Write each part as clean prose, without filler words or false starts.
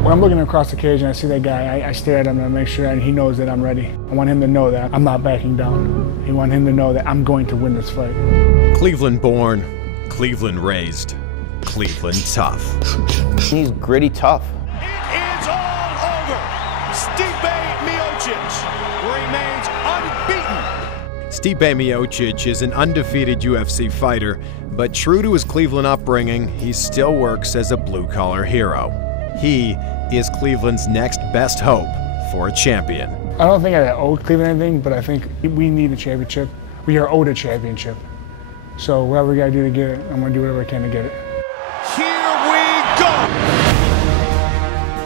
When I'm looking across the cage and I see that guy, I stare at him and make sure and he knows that I'm ready. I want him to know that I'm not backing down. I want him to know that I'm going to win this fight. Cleveland born, Cleveland raised, Cleveland tough. He's gritty tough. It is all over. Stipe Miocic remains unbeaten. Stipe Miocic is an undefeated UFC fighter, but true to his Cleveland upbringing, he still works as a blue-collar hero. He is Cleveland's next best hope for a champion. I don't think I owe Cleveland anything, but I think we need a championship. We are owed a championship. So whatever we gotta do to get it, I'm gonna do whatever I can to get it. Here we go.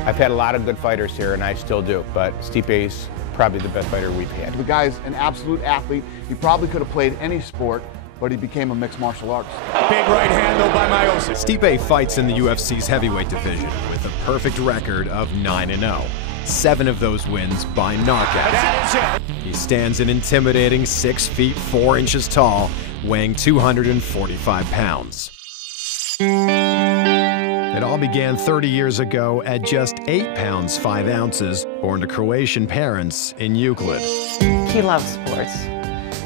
I've had a lot of good fighters here, and I still do, but Stipe's probably the best fighter we've had. The guy's an absolute athlete. He probably could have played any sport, but he became a mixed martial artist. Big right hand though by Miocic. Stipe fights in the UFC's heavyweight division with a perfect record of 9-0. 7 of those wins by knockout. That is it. He stands an intimidating 6 feet 4 inches tall, weighing 245 pounds. It all began 30 years ago at just 8 pounds 5 ounces, born to Croatian parents in Euclid. He loves sports.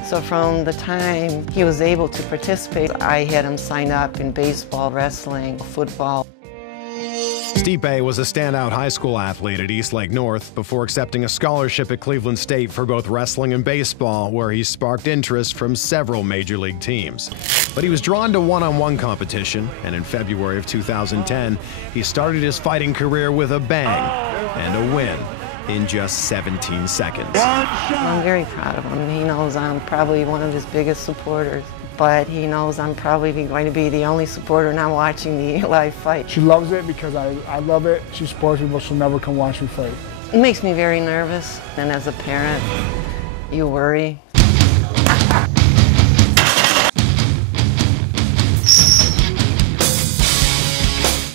So from the time he was able to participate, I had him sign up in baseball, wrestling, football. Stipe was a standout high school athlete at Eastlake North before accepting a scholarship at Cleveland State for both wrestling and baseball, where he sparked interest from several major league teams. But he was drawn to one-on-one competition, and in February of 2010, he started his fighting career with a bang and a win in just 17 seconds. I'm very proud of him. He knows I'm probably one of his biggest supporters, but he knows I'm probably going to be the only supporter not watching the live fight. She loves it because I love it. She supports me, but she'll never come watch me fight. It makes me very nervous, and as a parent, you worry.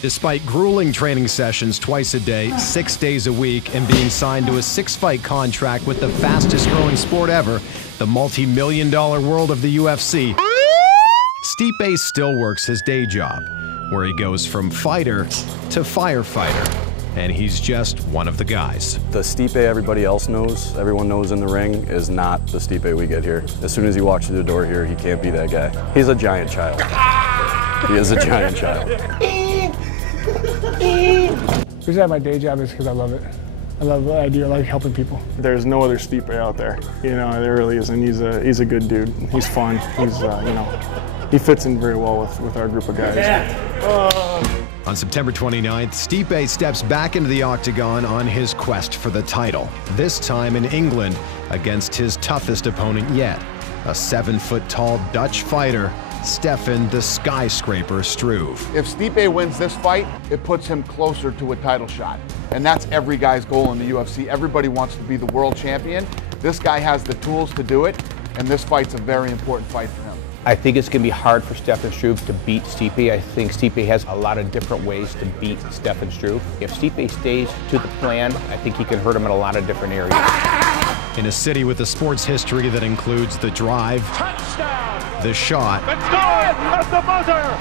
Despite grueling training sessions twice a day, 6 days a week, and being signed to a 6-fight contract with the fastest-growing sport ever, the multi-million-dollar world of the UFC, Stipe still works his day job, where he goes from fighter to firefighter, and he's just one of the guys. The Stipe everybody else knows, everyone knows in the ring, is not the Stipe we get here. As soon as he walks through the door here, he can't be that guy. He's a giant child. He is a giant child. The reason I have my day job is because I love it. I love the idea, I like helping people. There's no other Stipe out there. You know, there really isn't. He's a good dude. He's fun. He's, you know, he fits in very well with our group of guys. On September 29th, Stipe steps back into the octagon on his quest for the title, this time in England against his toughest opponent yet, a 7-foot-tall Dutch fighter, Stefan the Skyscraper Struve. If Stipe wins this fight, it puts him closer to a title shot. And that's every guy's goal in the UFC. Everybody wants to be the world champion. This guy has the tools to do it, and this fight's a very important fight for him. I think it's going to be hard for Stefan Struve to beat Stipe. I think Stipe has a lot of different ways to beat Stefan Struve. If Stipe stays to the plan, I think he can hurt him in a lot of different areas. In a city with a sports history that includes the drive, the shot,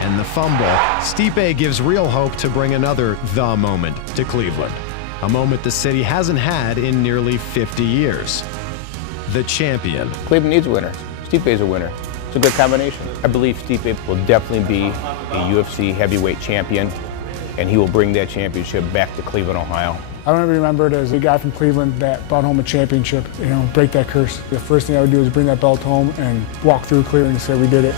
and the fumble, Stipe gives real hope to bring another the moment to Cleveland. A moment the city hasn't had in nearly 50 years. The champion. Cleveland needs a winner. Stipe's a winner. It's a good combination. I believe Stipe will definitely be a UFC heavyweight champion, and he will bring that championship back to Cleveland, Ohio. I want to be remembered as a guy from Cleveland that brought home a championship, you know, break that curse. The first thing I would do is bring that belt home and walk through Cleveland and say we did it.